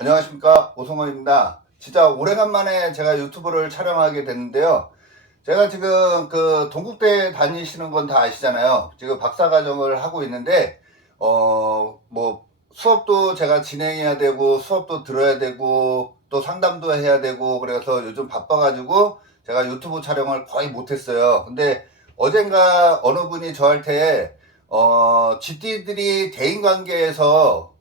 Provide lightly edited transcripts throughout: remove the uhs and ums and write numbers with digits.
안녕하십니까, 오성호입니다. 진짜 오래간만에 제가 유튜브를 촬영하게 됐는데요. 제가 지금 그 동국대 다니시는 건 다 아시잖아요. 지금 박사과정을 하고 있는데 뭐 수업도 제가 진행해야 되고 수업도 들어야 되고 또 상담도 해야 되고, 그래서 요즘 바빠가지고 제가 유튜브 촬영을 거의 못했어요. 근데 어젠가 어느 분이 저한테 GT들이 대인관계에서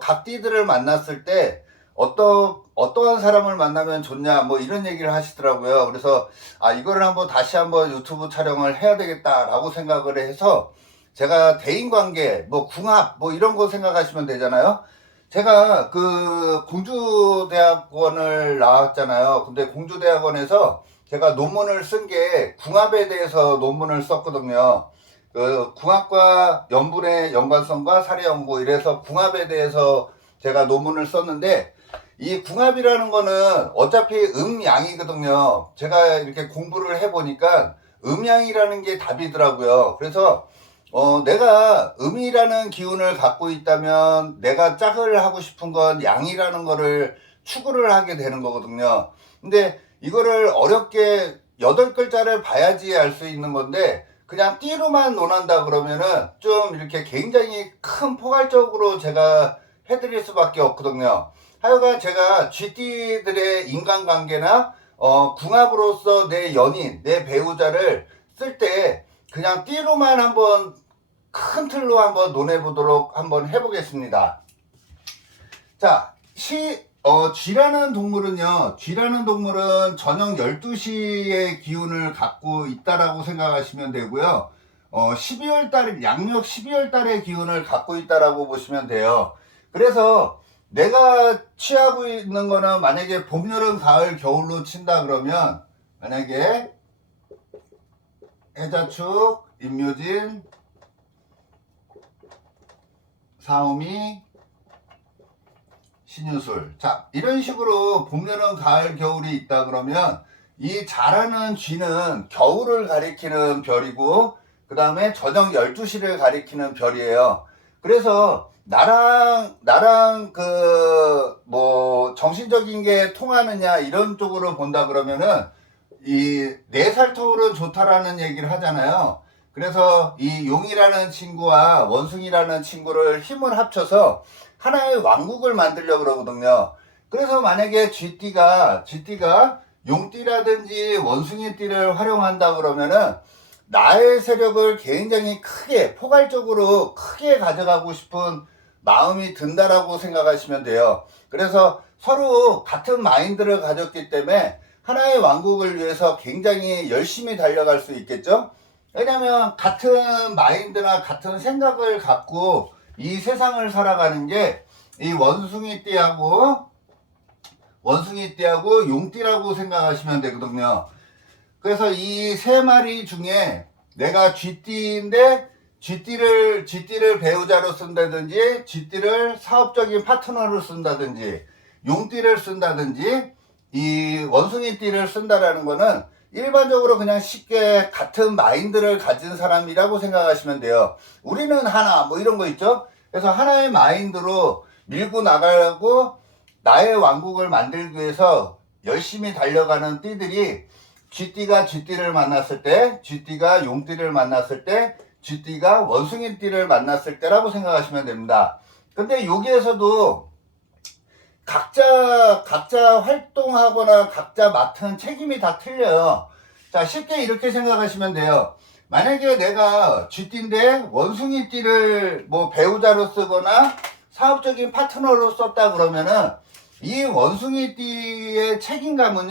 각띠들을 만났을 때 어떠한 사람을 만나면 좋냐, 뭐 이런 얘기를 하시더라고요. 그래서 이거를 다시 한번 유튜브 촬영을 해야 되겠다라고 생각을 해서, 제가 대인관계, 뭐 궁합, 뭐 이런 거 생각하시면 되잖아요. 제가 그 공주대학원을 나왔잖아요. 근데 공주대학원에서 제가 논문을 쓴 게 궁합에 대해서 논문을 썼거든요. 그 궁합과 연분의 연관성과 사례 연구, 이래서 궁합에 대해서 제가 논문을 썼는데, 이 궁합이라는 거는 어차피 음양이거든요. 제가 이렇게 공부를 해보니까 음양이라는 게 답이더라고요. 그래서 내가 음이라는 기운을 갖고 있다면 내가 짝을 하고 싶은 건 양이라는 거를 추구를 하게 되는 거거든요. 근데 이거를 어렵게 8글자를 봐야지 알 수 있는 건데, 그냥 띠로만 논한다 그러면은 좀 이렇게 굉장히 큰 포괄적으로 제가 해드릴 수밖에 없거든요. 하여간 제가 GT들의 인간관계나 궁합으로서 내 연인, 내 배우자를 쓸 때 그냥 띠로만 한번 큰 틀로 한번 논해보도록 한번 해보겠습니다. 자, 쥐라는 동물은 저녁 12시의 기운을 갖고 있다라고 생각하시면 되고요. 12월 달, 양력 12월 달의 기운을 갖고 있다라고 보시면 돼요. 그래서 내가 취하고 있는 거는, 만약에 봄, 여름, 가을, 겨울로 친다 그러면, 만약에 해자축, 임묘진, 사오미, 신유술. 자, 이런 식으로 봄, 여름, 가을, 겨울이 있다 그러면, 이 자라는 쥐는 겨울을 가리키는 별이고, 그 다음에 저녁 12시를 가리키는 별이에요. 그래서 나랑 뭐 정신적인 게 통하느냐 이런 쪽으로 본다 그러면은, 이 4살 터울은 좋다라는 얘기를 하잖아요. 그래서 이 용이라는 친구와 원숭이라는 친구를 힘을 합쳐서 하나의 왕국을 만들려고 그러거든요. 그래서 만약에 쥐띠가 용띠라든지 원숭이띠를 활용한다 그러면은, 나의 세력을 굉장히 크게, 포괄적으로 크게 가져가고 싶은 마음이 든다라고 생각하시면 돼요. 그래서 서로 같은 마인드를 가졌기 때문에 하나의 왕국을 위해서 굉장히 열심히 달려갈 수 있겠죠. 왜냐하면 같은 마인드나 같은 생각을 갖고 이 세상을 살아가는 게 이 원숭이띠하고 용띠라고 생각하시면 되거든요. 그래서 이 3마리 중에 내가 쥐띠인데, 쥐띠를 배우자로 쓴다든지, 쥐띠를 사업적인 파트너로 쓴다든지, 용띠를 쓴다든지, 이 원숭이띠를 쓴다라는 거는 일반적으로 그냥 쉽게 같은 마인드를 가진 사람이라고 생각하시면 돼요. 우리는 하나, 뭐 이런 거 있죠? 그래서 하나의 마인드로 밀고 나가고 나의 왕국을 만들기 위해서 열심히 달려가는 띠들이, 쥐띠가 쥐띠를 만났을 때, 쥐띠가 용띠를 만났을 때, 쥐띠가 원숭이띠를 만났을 때라고 생각하시면 됩니다. 근데 여기에서도 각자 활동하거나 각자 맡은 책임이 다 틀려요. 자, 쉽게 이렇게 생각하시면 돼요. 만약에 내가 쥐띠인데 원숭이띠를 뭐 배우자로 쓰거나 사업적인 파트너로 썼다 그러면은, 이 원숭이띠의 책임감은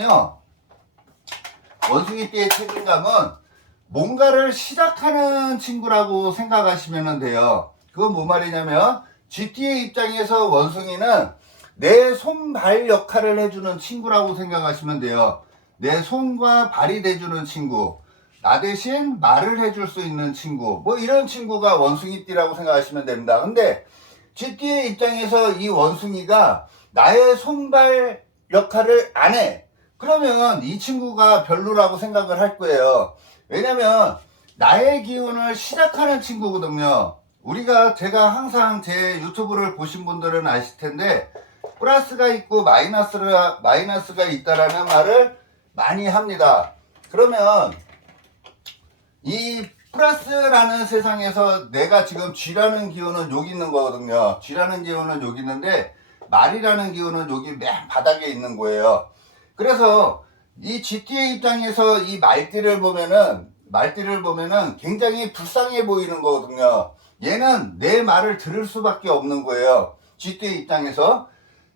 뭔가를 시작하는 친구라고 생각하시면 돼요. 그건 뭐 말이냐면, GT의 입장에서 원숭이는 내 손발 역할을 해주는 친구라고 생각하시면 돼요. 내 손과 발이 돼주는 친구, 나 대신 말을 해줄 수 있는 친구, 뭐 이런 친구가 원숭이띠라고 생각하시면 됩니다. 근데 GT의 입장에서 이 원숭이가 나의 손발 역할을 안 해. 그러면 이 친구가 별로라고 생각을 할 거예요. 왜냐면 나의 기운을 시작하는 친구거든요. 제가 항상 제 유튜브를 보신 분들은 아실 텐데, 플러스가 있고 마이너스가 있다라는 말을 많이 합니다. 그러면 이 플러스라는 세상에서 내가 지금 G라는 기호는 여기 있는 거거든요. G라는 기호는 여기 있는데 말이라는 기호는 여기 맨 바닥에 있는 거예요. 그래서 이 GT의 입장에서 이 말띠를 보면은 굉장히 불쌍해 보이는 거거든요. 얘는 내 말을 들을 수밖에 없는 거예요. GT의 입장에서.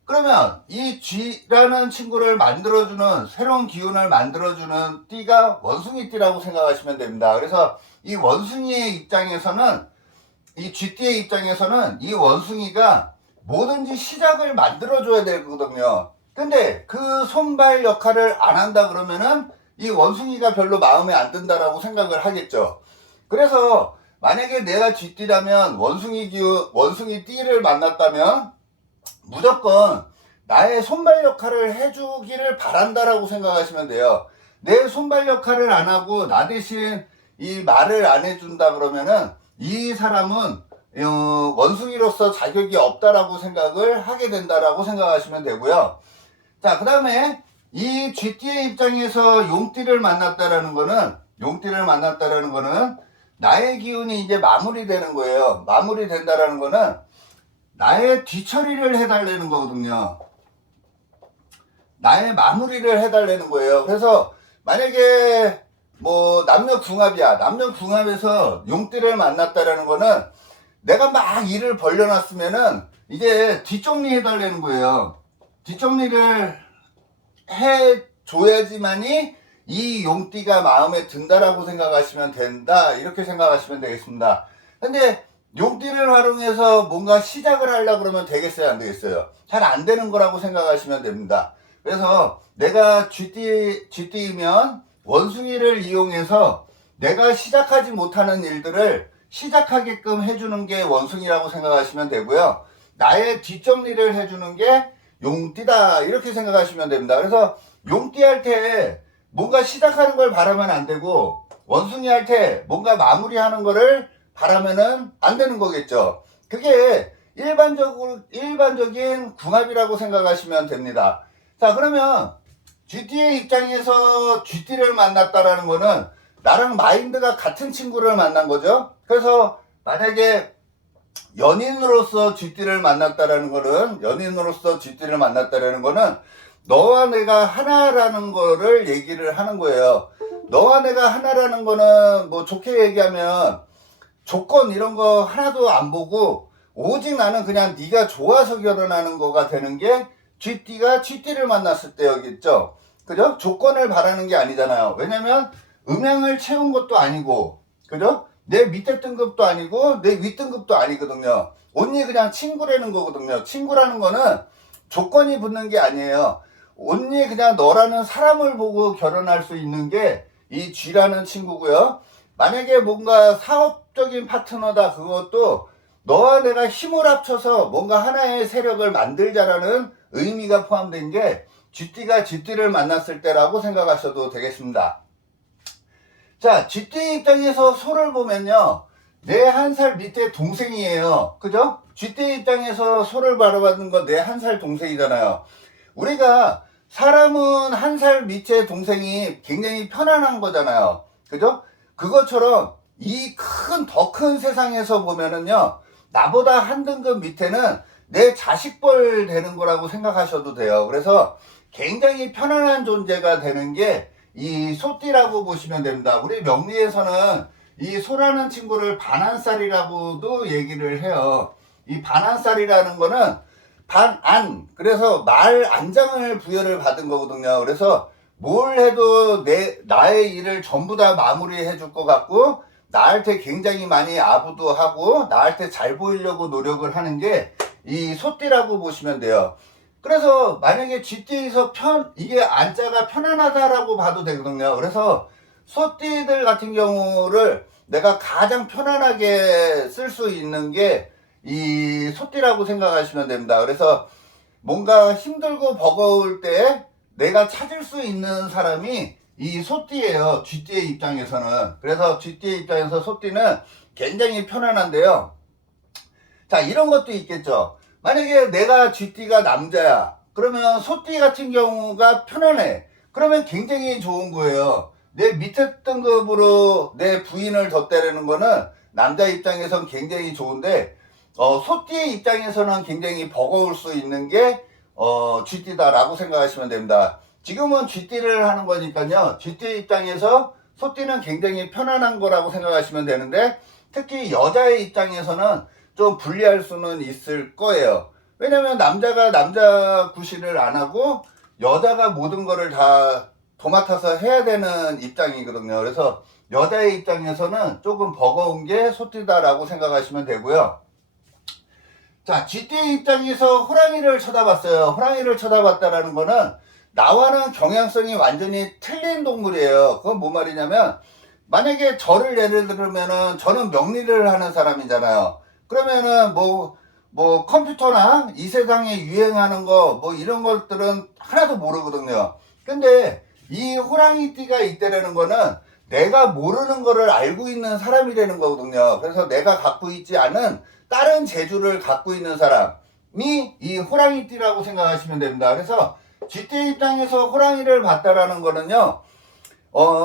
그러면 이 G라는 친구를 만들어주는, 새로운 기운을 만들어주는 띠가 원숭이 띠라고 생각하시면 됩니다. 그래서 이 원숭이의 입장에서는, 이 GT의 입장에서는 이 원숭이가 뭐든지 시작을 만들어줘야 되거든요. 근데 그 손발 역할을 안 한다 그러면은 이 원숭이가 별로 마음에 안 든다라고 생각을 하겠죠. 그래서 만약에 내가 GT라면 원숭이 띠를 만났다면 무조건 나의 손발 역할을 해주기를 바란다라고 생각하시면 돼요. 내 손발 역할을 안 하고 나 대신 이 말을 안 해준다 그러면은 이 사람은 원숭이로서 자격이 없다라고 생각을 하게 된다라고 생각하시면 되고요. 자, 그 다음에 이 GT의 입장에서 용띠를 만났다라는 거는 나의 기운이 이제 마무리되는 거예요. 마무리된다라는 거는 나의 뒤처리를 해달라는 거거든요. 나의 마무리를 해달라는 거예요. 그래서 만약에 뭐 남녀궁합이야. 남녀궁합에서 용띠를 만났다라는 거는 내가 막 일을 벌려놨으면은 이제 뒷정리 해달라는 거예요. 뒷정리를 해줘야지만이 이 용띠가 마음에 든다라고 생각하시면 된다. 이렇게 생각하시면 되겠습니다. 근데 용띠를 활용해서 뭔가 시작을 하려고 그러면 되겠어요? 안 되겠어요? 잘 안 되는 거라고 생각하시면 됩니다. 그래서 내가 GT이면 원숭이를 이용해서 내가 시작하지 못하는 일들을 시작하게끔 해주는 게 원숭이라고 생각하시면 되고요. 나의 뒷정리를 해주는 게 용띠다. 이렇게 생각하시면 됩니다. 그래서 용띠 할 때 뭔가 시작하는 걸 바라면 안 되고 원숭이 할 때 뭔가 마무리하는 거를 바라면은 안 되는 거겠죠. 그게 일반적인 궁합이라고 생각하시면 됩니다. 자, 그러면 GT의 입장에서 GT를 만났다라는 거는 나랑 마인드가 같은 친구를 만난 거죠. 그래서 만약에 연인으로서 GT를 만났다라는 거는 너와 내가 하나라는 거를 얘기를 하는 거예요. 너와 내가 하나라는 거는 뭐 좋게 얘기하면 조건 이런 거 하나도 안 보고 오직 나는 그냥 네가 좋아서 결혼하는 거가 되는 게 GT가 GT를 만났을 때였겠죠. 그죠? 조건을 바라는 게 아니잖아요. 왜냐면 음양을 채운 것도 아니고, 그죠? 내 밑에 등급도 아니고 내 윗등급도 아니거든요. 온리 그냥 친구라는 거거든요. 친구라는 거는 조건이 붙는 게 아니에요. 온리 그냥 너라는 사람을 보고 결혼할 수 있는 게 이 G라는 친구고요. 만약에 뭔가 사업적인 파트너다, 그것도 너와 내가 힘을 합쳐서 뭔가 하나의 세력을 만들자라는 의미가 포함된 게 GT가 GT를 만났을 때라고 생각하셔도 되겠습니다. 자, GT 입장에서 소를 보면요, 내 한 살 밑에 동생이에요. 그죠? GT 입장에서 소를 바라봤는 건 내 한 살 동생이잖아요. 우리가 사람은 한 살 밑에 동생이 굉장히 편안한 거잖아요. 그죠? 그것처럼 이 더 큰 세상에서 보면은요, 나보다 한 등급 밑에는 내 자식뻘 되는 거라고 생각하셔도 돼요. 그래서 굉장히 편안한 존재가 되는 게 이 소띠라고 보시면 됩니다. 우리 명리에서는 이 소라는 친구를 반한살이라고도 얘기를 해요. 이 반한살이라는 거는 반안, 그래서 말 안장을 부여를 받은 거거든요. 그래서 뭘 해도 나의 일을 전부 다 마무리해 줄 것 같고, 나한테 굉장히 많이 아부도 하고 나한테 잘 보이려고 노력을 하는 게 이 소띠라고 보시면 돼요. 그래서 만약에 GT에서 이게 안자가 편안하다라고 봐도 되거든요. 그래서 소띠들 같은 경우를 내가 가장 편안하게 쓸 수 있는 게 이 소띠라고 생각하시면 됩니다. 그래서 뭔가 힘들고 버거울 때 내가 찾을 수 있는 사람이 이 소띠예요. GT의 입장에서는. 그래서 GT의 입장에서 소띠는 굉장히 편안한데요. 자, 이런 것도 있겠죠. 만약에 내가 쥐띠가 남자야. 그러면 소띠 같은 경우가 편안해. 그러면 굉장히 좋은 거예요. 내 밑에 등급으로 내 부인을 덧대려는 거는 남자 입장에선 굉장히 좋은데, 소띠의 입장에서는 굉장히 버거울 수 있는 게, 쥐띠다라고 생각하시면 됩니다. 지금은 쥐띠를 하는 거니까요. 쥐띠 입장에서 소띠는 굉장히 편안한 거라고 생각하시면 되는데, 특히 여자의 입장에서는 좀 불리할 수는 있을 거예요. 왜냐면 남자가 남자 구실을 안 하고 여자가 모든 거를 다 도맡아서 해야 되는 입장이거든요. 그래서 여자의 입장에서는 조금 버거운 게 소띠다라고 생각하시면 되고요. 자, 쥐띠의 입장에서 호랑이를 쳐다봤어요. 호랑이를 쳐다봤다라는 거는 나와는 경향성이 완전히 틀린 동물이에요. 그건 뭔 말이냐면, 만약에 저를 예를 들면은 저는 명리를 하는 사람이잖아요. 그러면은 뭐 컴퓨터나 이 세상에 유행하는 거 뭐 이런 것들은 하나도 모르거든요. 근데 이 호랑이띠가 있다라는 거는 내가 모르는 거를 알고 있는 사람이라는 거거든요. 그래서 내가 갖고 있지 않은 다른 재주를 갖고 있는 사람이 이 호랑이띠라고 생각하시면 됩니다. 그래서 쥐띠 입장에서 호랑이를 봤다라는 거는요,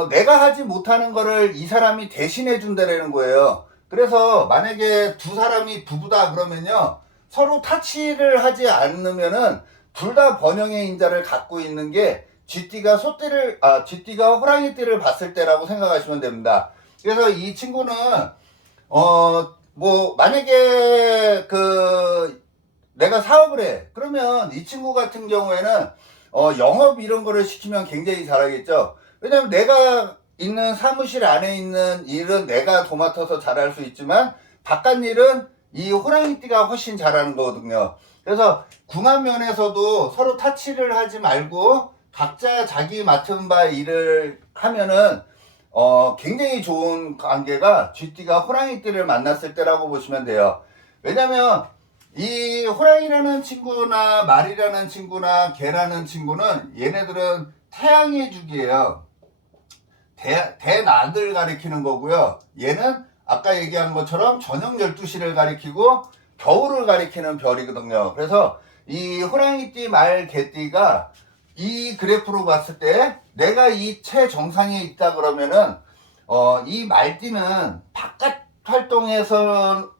내가 하지 못하는 거를 이 사람이 대신해 준다라는 거예요. 그래서 만약에 두 사람이 부부다 그러면요, 서로 타치를 하지 않으면은 둘 다 번영의 인자를 갖고 있는 게 쥐띠가 호랑이띠를 봤을 때라고 생각하시면 됩니다. 그래서 이 친구는, 만약에 내가 사업을 해. 그러면 이 친구 같은 경우에는, 영업 이런 거를 시키면 굉장히 잘하겠죠. 왜냐면 내가 있는 사무실 안에 있는 일은 내가 도맡아서 잘할 수 있지만, 바깥 일은 이 호랑이띠가 훨씬 잘하는 거거든요. 그래서 궁합 면에서도 서로 타치를 하지 말고 각자 자기 맡은 바 일을 하면은 굉장히 좋은 관계가 쥐띠가 호랑이띠를 만났을 때라고 보시면 돼요. 왜냐면 이 호랑이라는 친구나 말이라는 친구나 개라는 친구는 얘네들은 태양의 주기예요. 대낮을 가리키는 거고요. 얘는 아까 얘기한 것처럼 저녁 12시를 가리키고 겨울을 가리키는 별이거든요. 그래서 이 호랑이띠 말 개띠가 이 그래프로 봤을 때 내가 이 최정상에 있다 그러면은 이 말띠는 바깥 활동에서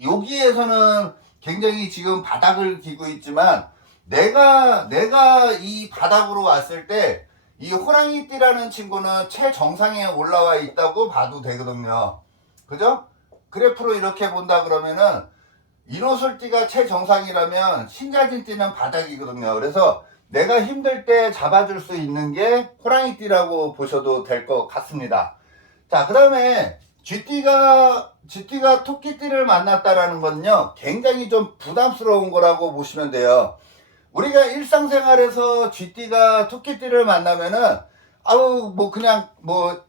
여기에서는 굉장히 지금 바닥을 기고 있지만 내가 이 바닥으로 왔을 때 이 호랑이띠라는 친구는 최정상에 올라와 있다고 봐도 되거든요. 그죠? 그래프로 이렇게 본다 그러면은 인호술띠가 최정상이라면 신자진띠는 바닥이거든요. 그래서 내가 힘들 때 잡아줄 수 있는 게 호랑이띠라고 보셔도 될 것 같습니다. 자, 그 다음에 쥐띠가 토끼띠를 만났다라는 건요, 굉장히 좀 부담스러운 거라고 보시면 돼요. 우리가 일상생활에서 쥐띠가 토끼띠를 만나면은 그냥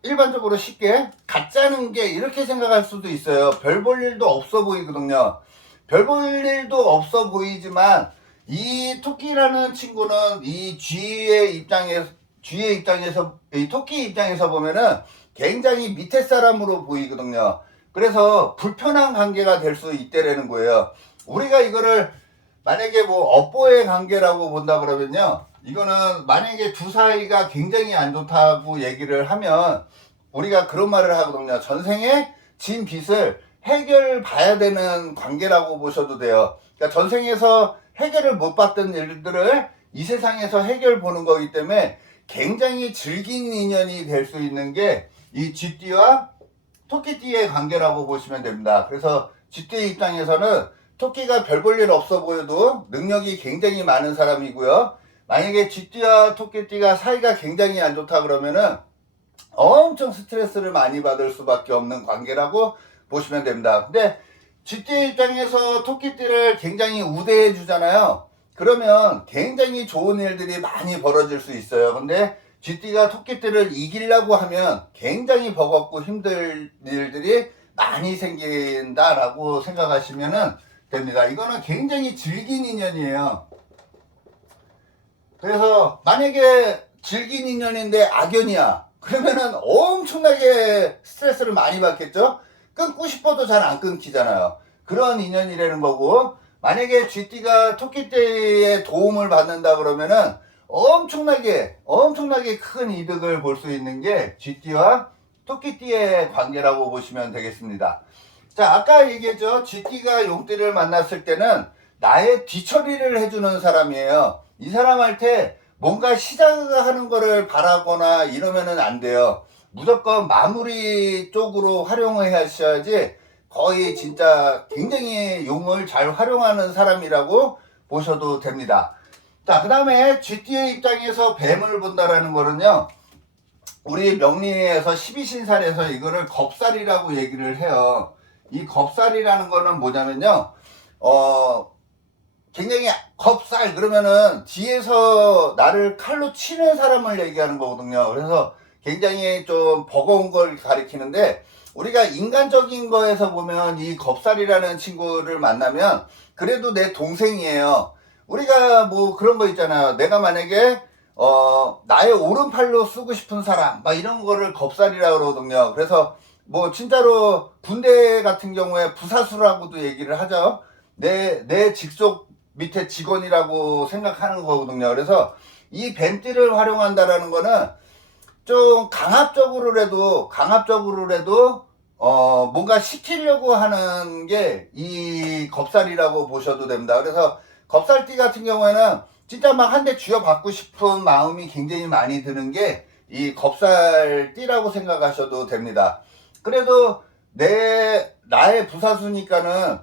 일반적으로 쉽게 가짜는 게 이렇게 생각할 수도 있어요. 별 볼 일도 없어 보이거든요. 별 볼 일도 없어 보이지만 이 토끼라는 친구는 이 쥐의 입장에서 이 토끼 입장에서 보면은 굉장히 밑에 사람으로 보이거든요. 그래서 불편한 관계가 될 수 있다라는 거예요. 우리가 이거를 만약에 업보의 관계라고 본다 그러면요, 이거는 만약에 두 사이가 굉장히 안 좋다고 얘기를 하면 우리가 그런 말을 하거든요. 전생에 진 빚을 해결 봐야 되는 관계라고 보셔도 돼요. 그러니까 전생에서 해결을 못 받던 일들을 이 세상에서 해결 보는 거기 때문에 굉장히 질긴 인연이 될 수 있는 게 이 쥐띠와 토끼띠의 관계라고 보시면 됩니다. 그래서 쥐띠 입장에서는 토끼가 별 볼 일 없어 보여도 능력이 굉장히 많은 사람이고요. 만약에 쥐띠와 토끼띠가 사이가 굉장히 안 좋다 그러면은 엄청 스트레스를 많이 받을 수밖에 없는 관계라고 보시면 됩니다. 근데 쥐띠 입장에서 토끼띠를 굉장히 우대해 주잖아요. 그러면 굉장히 좋은 일들이 많이 벌어질 수 있어요. 근데 쥐띠가 토끼띠를 이기려고 하면 굉장히 버겁고 힘들 일들이 많이 생긴다라고 생각하시면 됩니다. 이거는 굉장히 질긴 인연이에요. 그래서 만약에 질긴 인연인데 악연이야, 그러면은 엄청나게 스트레스를 많이 받겠죠. 끊고 싶어도 잘 안 끊기잖아요. 그런 인연이라는 거고, 만약에 쥐띠가 토끼띠의 도움을 받는다 그러면은 엄청나게 큰 이득을 볼 수 있는 게 쥐띠와 토끼띠의 관계라고 보시면 되겠습니다. 자, 아까 얘기했죠. 쥐띠가 용띠를 만났을 때는 나의 뒤처리를 해주는 사람이에요. 이 사람한테 뭔가 시작하는 거를 바라거나 이러면은 안 돼요. 무조건 마무리 쪽으로 활용을 하셔야지 거의 진짜 굉장히 용을 잘 활용하는 사람이라고 보셔도 됩니다. 자, 그 다음에 쥐띠의 입장에서 뱀을 본다라는 거는요, 우리 명리에서 12신살에서 이거를 겁살이라고 얘기를 해요. 이 겁살이라는 거는 뭐냐면요, 굉장히 겁살 그러면은 뒤에서 나를 칼로 치는 사람을 얘기하는 거거든요. 그래서 굉장히 좀 버거운 걸 가리키는데, 우리가 인간적인 거에서 보면 이 겁살이라는 친구를 만나면 그래도 내 동생이에요. 우리가 뭐 그런 거 있잖아요. 내가 만약에 나의 오른팔로 쓰고 싶은 사람 막 이런 거를 겁살이라고 그러거든요. 그래서 뭐 진짜로 군대 같은 경우에 부사수라고도 얘기를 하죠. 내 직속 밑에 직원이라고 생각하는 거거든요. 그래서 이 뱀띠를 활용한다라는 거는 좀 강압적으로라도 뭔가 시키려고 하는 게 이 겁살이라고 보셔도 됩니다. 그래서 겁살띠 같은 경우에는 진짜 막 한 대 쥐어받고 싶은 마음이 굉장히 많이 드는 게 이 겁살띠라고 생각하셔도 됩니다. 그래도 나의 부사수니까는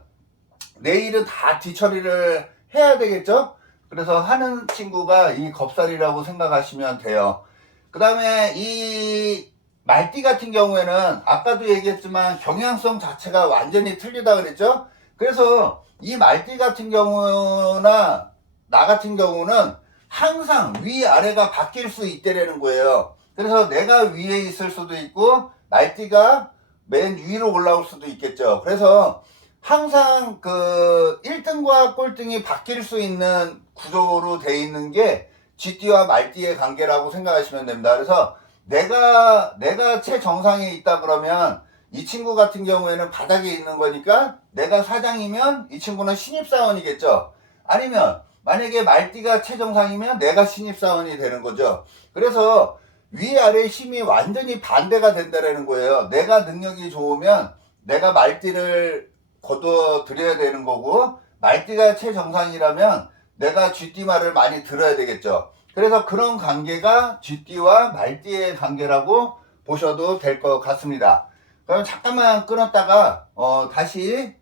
내 일은 다 뒤처리를 해야 되겠죠? 그래서 하는 친구가 이 겁살이라고 생각하시면 돼요. 그 다음에 이 말띠 같은 경우에는 아까도 얘기했지만 경향성 자체가 완전히 틀리다 그랬죠? 그래서 이 말띠 같은 경우나 나 같은 경우는 항상 위아래가 바뀔 수 있다라는 거예요. 그래서 내가 위에 있을 수도 있고 말띠가 맨 위로 올라올 수도 있겠죠. 그래서 항상 그 1등과 꼴등이 바뀔 수 있는 구조로 돼 있는 게 쥐띠와 말띠의 관계라고 생각하시면 됩니다. 그래서 내가 최정상에 있다 그러면 이 친구 같은 경우에는 바닥에 있는 거니까 내가 사장이면 이 친구는 신입사원이겠죠. 아니면 만약에 말띠가 최정상이면 내가 신입사원이 되는 거죠. 그래서 위아래 힘이 완전히 반대가 된다는 거예요. 내가 능력이 좋으면 내가 말띠를 거둬 드려야 되는 거고, 말띠가 최정상이라면 내가 쥐띠 말을 많이 들어야 되겠죠. 그래서 그런 관계가 쥐띠와 말띠의 관계라고 보셔도 될 것 같습니다. 그럼 잠깐만 끊었다가 다시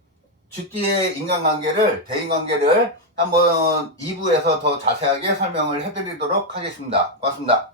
쥐띠의 인간관계를, 대인관계를 한번 2부에서 더 자세하게 설명을 해드리도록 하겠습니다. 고맙습니다.